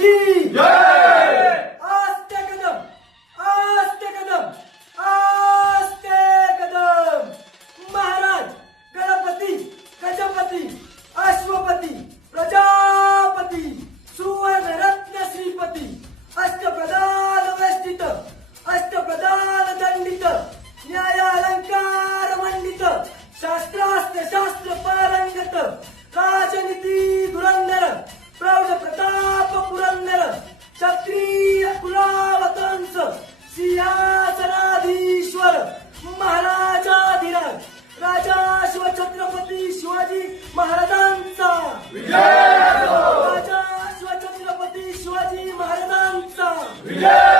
की जय। आस्ते कदम आस्ते कदम आस्ते कदम। महाराज गणपती गजपती अश्वपती प्रजापती सुवर्ण रत्न श्रीपती अष्टप्रधान वेष्टित अष्टप्रधान दंडित न्यायालंकार मंडित शास्त्रास्त्र शास्त्र पारंगत राजनीती धुरंधर प्रौढ प्रताप पुरंदर क्षत्रिय कुलावतंस सिंहासनाधीश्वर महाराजाधिराज राजा शिवछत्रपती शिवाजी महाराजांचा विजय असो। राजा शिवछत्रपती शिवाजी महाराजांचा विजय